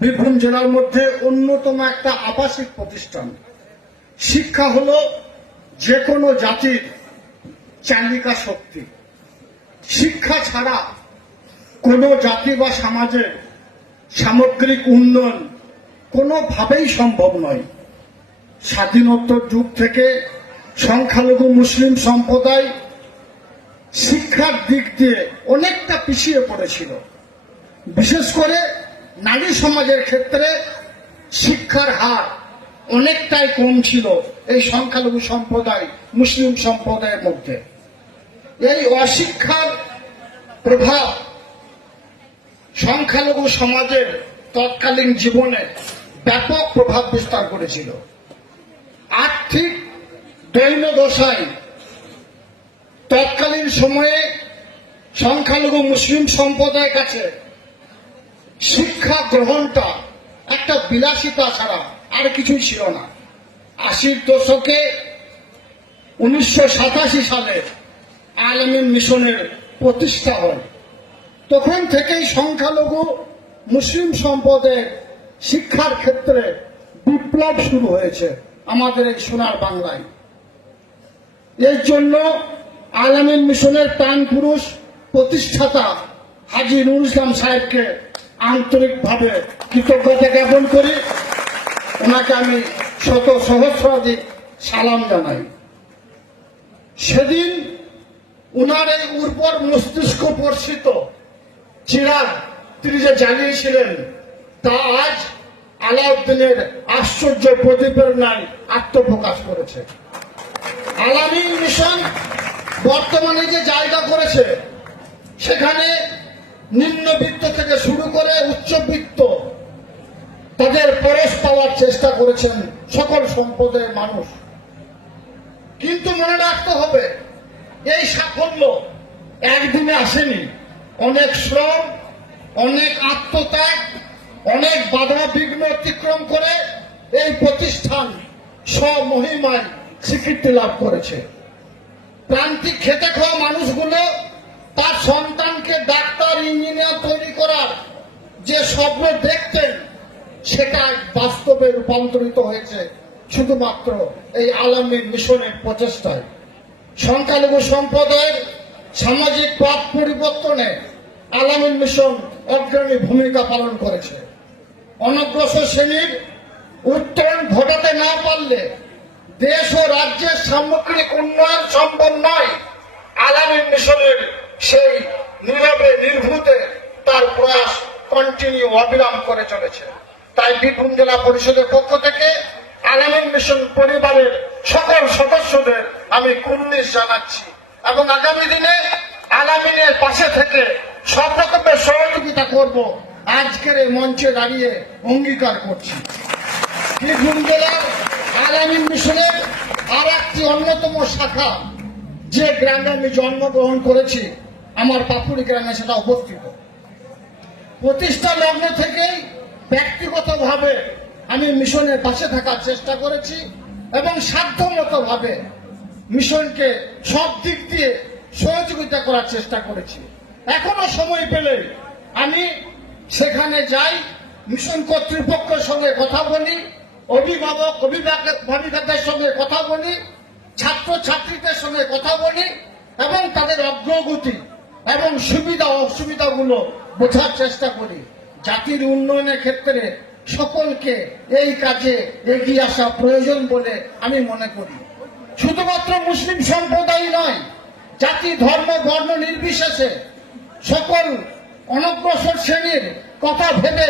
বীরভূম জেলার মধ্যে অন্যতম একটা আবাসিক প্রতিষ্ঠান। শিক্ষা হল যে কোনো জাতির চালিকা শক্তি। শিক্ষা ছাড়া কোনো জাতি বা সমাজের সামগ্রিক উন্নয়ন কোনোভাবেই সম্ভব নয়। স্বাধীনোত্তর যুগ থেকে সংখ্যালঘু মুসলিম সম্প্রদায় শিক্ষার দিক দিয়ে অনেকটা পিছিয়ে পড়েছিল। বিশেষ করে নারী সমাজের ক্ষেত্রে শিক্ষার হার অনেকটাই কম ছিল এই সংখ্যালঘু সম্প্রদায়, মুসলিম সম্প্রদায়ের মধ্যে। এই অশিক্ষার প্রভাব সংখ্যালঘু সমাজের তৎকালীন জীবনে ব্যাপক প্রভাব বিস্তার করেছিল। আর্থিক দৈন্য দশায় তৎকালীন সময়ে সংখ্যালঘু মুসলিম সম্প্রদায়ের কাছে শিক্ষা গ্রহণটা একটা বিলাসিতা ছাড়া আর কিছুই ছিল না। আশির দশকে উনিশশো সাতাশি সালে আলমিন মিশনের প্রতিষ্ঠা হয়। তখন থেকেই সংখ্যালঘু মুসলিম সম্প্রদায়ের শিক্ষার ক্ষেত্রে বিপ্লব শুরু হয়েছে আমাদের এই সোনার বাংলায়। এর জন্য আলামিন মিশনের প্রাণ পুরুষ প্রতিষ্ঠাতা হাজি নুর ইসলাম সাহেবকে আন্তরিকভাবে কৃতজ্ঞতা জ্ঞাপন করি। ওনাকে আমি শত সহস্রাধিক সালাম জানাই। সেদিন উনার এই উর্বর মস্তিষ্ক পর্ষিত চিরাগ তিনি যে জানিয়েছিলেন তা আজ আলাউদ্দিনের আশ্চর্য প্রদীপের ন্যায় আত্মপ্রকাশ করেছে। আলামিন মিশন বর্তমানে যে জায়গা করেছে, সেখানে নিম্নবিত্ত থেকে শুরু করে উচ্চবিত্ত তাদের পরশ পাওয়ার চেষ্টা করেছেন সকল সম্প্রদায়ের মানুষ। কিন্তু মনে রাখতে হবে, এই সাফল্য একদিনে আসেনি। অনেক শ্রম, অনেক আত্মত্যাগ, অনেক বাধা বিঘ্ন অতিক্রম করে এই প্রতিষ্ঠান স্বমহিমায় স্বীকৃতি লাভ করেছে। প্রান্তিক খেতে খাওয়া মানুষগুলো তার সন্তানকে ডাক্তার, ইঞ্জিনিয়ার তৈরি করার যে স্বপ্ন দেখতেন সেটা বাস্তবে রূপান্তরিত হয়েছে শুধুমাত্র এই আলমীর মিশনের প্রচেষ্টায়। সংখ্যালঘু সম্প্রদায়ের সামাজিক পথ পরিবর্তনে আলামিন মিশন অগ্রণী ভূমিকা পালন করেছে। অনগ্রসর শ্রেণির উত্তরণ ঘটাতে না পারলে দেশ ও রাজ্যের সামগ্রিক উন্নয়ন সম্ভব নয় আলামিন মিশনের সেই নীরবে নির্ভূতে তার প্রয়াস কন্টিনিউ অবিরাম করে চলেছে। তাই বীরভূম জেলা পরিষদের পক্ষ থেকে আলামিন মিশন পরিবারের সকল সদস্যদের আমি কুর্নিশ জানাচ্ছি এবং আগামী দিনে আলামিনের পাশে থেকে সব রকমের সহযোগিতা করব। আজকের এই মঞ্চে দাঁড়িয়ে অঙ্গীকার করছি। বীরভূম জেলার আলামিন মিশনের আর একটি অন্যতম শাখা যে গ্রামে আমি জন্মগ্রহণ করেছি আমার পাপুরি গ্রামে সেটা অবস্থিত। প্রতিষ্ঠা লগ্ন থেকেই ব্যক্তিগতভাবে আমি মিশনের পাশে থাকার চেষ্টা করেছি এবং সাধ্যমতো ভাবে মিশনকে সব দিক দিয়ে সহযোগিতা করার চেষ্টা করেছি। এখনও সময় পেলে আমি সেখানে যাই, মিশন কর্তৃপক্ষের সঙ্গে কথা বলি, অভিভাবক অভিভাবকদের সঙ্গে কথা বলি ছাত্র ছাত্রীদের সঙ্গে কথা বলি এবং তাদের অগ্রগতি এবং সুবিধা অসুবিধাগুলো বোঝার চেষ্টা করি। জাতির উন্নয়নের ক্ষেত্রে সকলকে এই কাজে এগিয়ে আসা প্রয়োজন বলে আমি মনে করি। শুধুমাত্র মুসলিম সম্প্রদায় নয়, জাতি, ধর্ম, বর্ণ নির্বিশেষে সকল অনগ্রসর শ্রেণির কথা ভেবে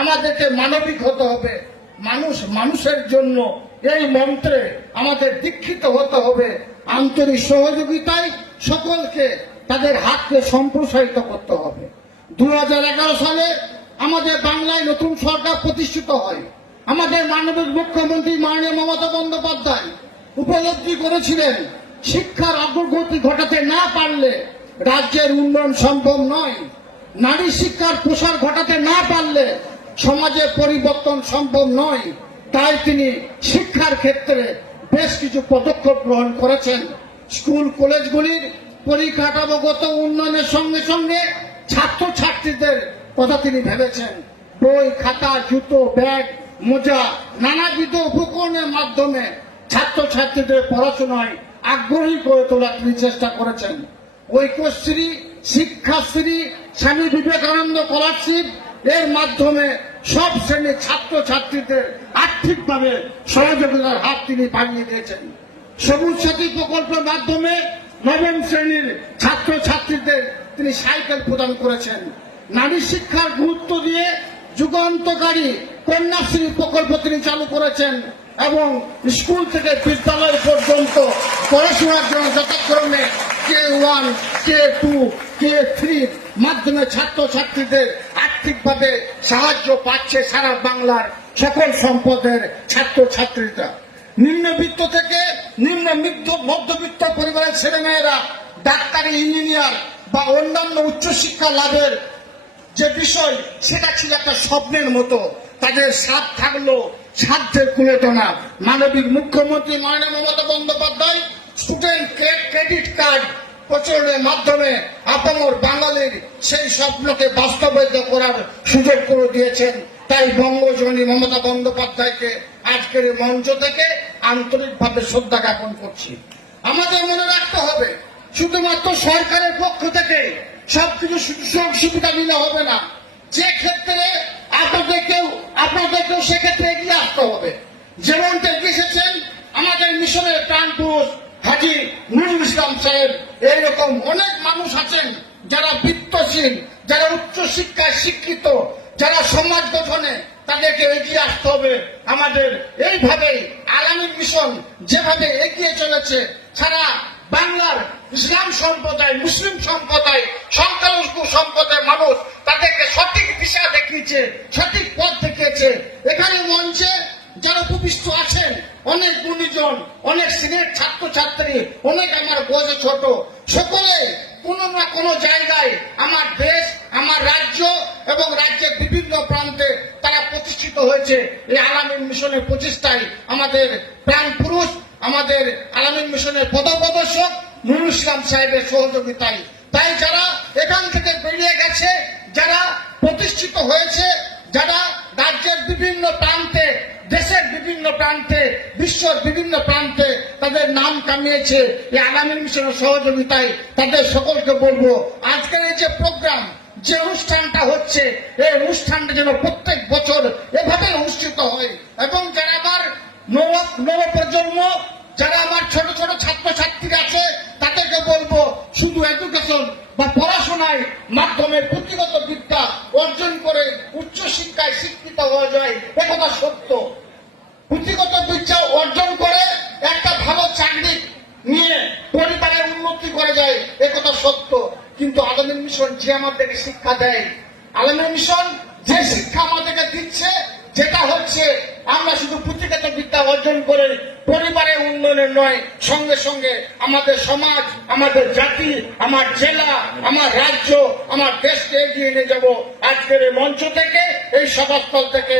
আমাদেরকে মানবিক হতে হবে। মানুষ মানুষের জন্য এই মন্ত্রে আমাদের দীক্ষিত হতে হবে। আন্তরিক সহযোগিতায় সকলকে তাদের হাতকে সম্প্রসারিত করতে হবে। দু হাজার এগারো সালে আমাদের বাংলায় নতুন সরকার প্রতিষ্ঠিত হয়। আমাদের মানবিক মুখ্যমন্ত্রী মাননীয় মমতা বন্দ্যোপাধ্যায় উপলব্ধি করেছিলেন, শিক্ষার অগ্রগতি ঘটাতে না পারলে রাজ্যের উন্নয়ন সম্ভব নয়। নারী শিক্ষার প্রসার ঘটাতে না পারলে সমাজে পরিবর্তন সম্ভব নয়। তাই তিনি শিক্ষার ক্ষেত্রে বেশ কিছু পদক্ষেপ গ্রহণ করেছেন। স্কুল, কলেজগুলির পরিকাঠামোগত উন্নয়নের সঙ্গে সঙ্গে ছাত্র ছাত্রীদের কথা তিনি ভেবেছেন। বই, খাতা, জুতো, ব্যাগ, মোজা, নানাবিধ উপকরণের মাধ্যমে ছাত্রছাত্রীদের পড়াশোনায় আগ্রহী করে তোলার তিনি চেষ্টা করেছেন। ঐক্যশ্রী, শিক্ষাশ্রী, স্বামী বিবেকানন্দ স্কলারশিপ এর মাধ্যমে সব শ্রেণির ছাত্রছাত্রীদের আর্থিকভাবে সহযোগিতার হাত তিনি বাড়িয়ে দিয়েছেন। সবুজ সাথী প্রকল্পের মাধ্যমে নবম শ্রেণির ছাত্রছাত্রীদের তিনি সাইকেল প্রদান করেছেন। নারী শিক্ষার গুরুত্ব দিয়ে যুগান্তকারী কন্যাশ্রী প্রকল্প তিনি চালু করেছেন এবং স্কুল থেকে বিদ্যালয় পর্যন্ত পড়াশোনার জন্য যথাক্রমে K one K two K three মাধ্যমে ছাত্রছাত্রীদের আর্থিকভাবে সাহায্য পাচ্ছে সারা বাংলার সকল সম্পদের ছাত্রছাত্রীরা। নিম্নবিত্ত থেকে নিম্ন মধ্যবিত্ত পরিবারের ছেলেমেয়েরা, ডাক্তারি, ইঞ্জিনিয়ার বা অন্যান্য উচ্চশিক্ষা লাভের যে বিষয়, সেটা ছিল একটা স্বপ্নের মতো। তাদের সাথ থাকল সাধ্যের কুলেতো না মানবিক মুখ্যমন্ত্রী মাননীয় Mamata Bandyopadhyay student credit card প্রচলনের মাধ্যমে আপামর বাঙালির সেই স্বপ্নকে বাস্তবায়িত করার সুযোগ করে দিয়েছেন। তাই বঙ্গজননী মমতা বন্দ্যোপাধ্যায়কে আজকের মঞ্চ থেকে আন্তরিকভাবে শ্রদ্ধা জ্ঞাপন করছি। আমাদের মনে রাখতে হবে, শুধুমাত্র সরকারের পক্ষ থেকে সবকিছু সুযোগ সুবিধা দিলে হবে না। যে ক্ষেত্রে আপনাদেরকেও আপনাদেরকেও সেক্ষেত্রে এগিয়ে আসতে হবে। যেমনটা এগিয়ে এসেছেন আমাদের মিশনের প্রাণ পুরুষ হাজি নুরুল ইসলাম সাহেব। এইরকম অনেক মানুষ আছেন যারা বিত্তশীল, যারা উচ্চ শিক্ষায় শিক্ষিত, যারা সমাজ গঠনে তাদেরকে এগিয়ে আসতে হবে। আমাদের এইভাবেই আগামী মিশন যেভাবে এগিয়ে চলেছে, সারা বাংলার ইসলাম সম্প্রদায়, মুসলিম সম্প্রদায়, সংখ্যালঘু সম্প্রদায়ের মানুষ তাদেরকে সঠিক দিশা দেখিয়েছে, সঠিক পথ দেখিয়েছে। এখানে মঞ্চে যারা উপবিষ্ট আছেন, অনেক গুণীজন, অনেক সিনিয়র ছাত্রছাত্রী, অনেক আমার বয়সে ছোট, সকলে কোনো না কোনো জায়গায় আমার দেশ, আমার রাজ্য এবং রাজ্যের বিভিন্ন প্রান্তে হয়েছে। এই আলামিন মিশনের প্রচেষ্টায় আমাদের প্রাণ পুরুষ, আমাদের আলামিন মিশনের পদপ্রদর্শক নুরুল ইসলাম সাহেবের সহযোগিতায়। তাই যারা এখান থেকে বেরিয়ে গেছে, যারা প্রতিষ্ঠিত হয়েছে, যারা রাজ্যের বিভিন্ন প্রান্তে, দেশের বিভিন্ন প্রান্তে, বিশ্বের বিভিন্ন প্রান্তে তাদের নাম কামিয়েছে, এই আগামী মিশনের সহযোগিতায় তাদের সকলকে বলব, আজকের এই যে প্রোগ্রাম যে অনুষ্ঠানটা হচ্ছে, এই অনুষ্ঠানটা যেন প্রত্যেক বছর এভাবে অনুষ্ঠিত হয়। এবং যারা আমার নব প্রজন্ম যারা আমার ছোট ছোট ছাত্রছাত্রী আছে, তাদেরকে বলব, শুধু এডুকেশন বা পড়াশোনায় মাধ্যমে পুঁথিগত বিদ্যা অর্জন করে উচ্চ শিক্ষায় শিক্ষিত হওয়া যায় একথা সত্য। পুঁথিগত বিদ্যা অর্জন করে একটা ভালো চাকরি নিয়ে পরিবারের উন্নতি করে যায় একথা সত্য। কিন্তু আলমের মিশন যে আমাদেরকে শিক্ষা দেয় আলমের মিশন যে শিক্ষা আমাদেরকে হচ্ছে আমরা শুধু পুঁথিগত বিদ্যা অর্জন করে পরিবারের উন্নয়নের নয়, সঙ্গে সঙ্গে আমাদের সমাজ, আমাদের জাতি, আমার জেলা, আমার রাজ্য, আমার দেশকে এগিয়ে নিয়ে যাব। আজকের এই মঞ্চ থেকে, এই সভাস্থল থেকে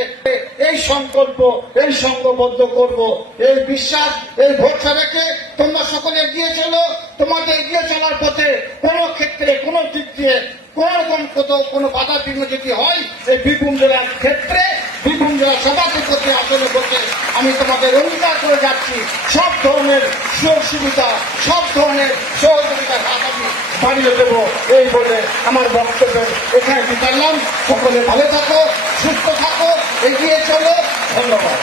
এই সংকল্প, এই সংঘবদ্ধ করব। এই বিশ্বাস, এই ভরসা রেখে তোমরা সকলে এগিয়ে চলো। তোমাদের এগিয়ে চলার পথে কোনো ক্ষেত্রে, কোনো দিক দিয়ে কোন রকম কোনো বাধা বিঘ্ন যদি হয়, এই বীরভূম জেলার ক্ষেত্রে, বীরভূম জেলা সভাধিপতি আসনে বসে আমি তোমাদের অঙ্গীকার করে যাচ্ছি। সব ধরনের সুযোগ সুবিধা সব ধরনের সহযোগিতার হাত আমি বাড়িয়ে দেবো, এই বলে আমার বক্তব্যের এখানে বিতারলাম সকলে ভালো থাকো, সুস্থ থাকো, এগিয়ে চলো। ধন্যবাদ।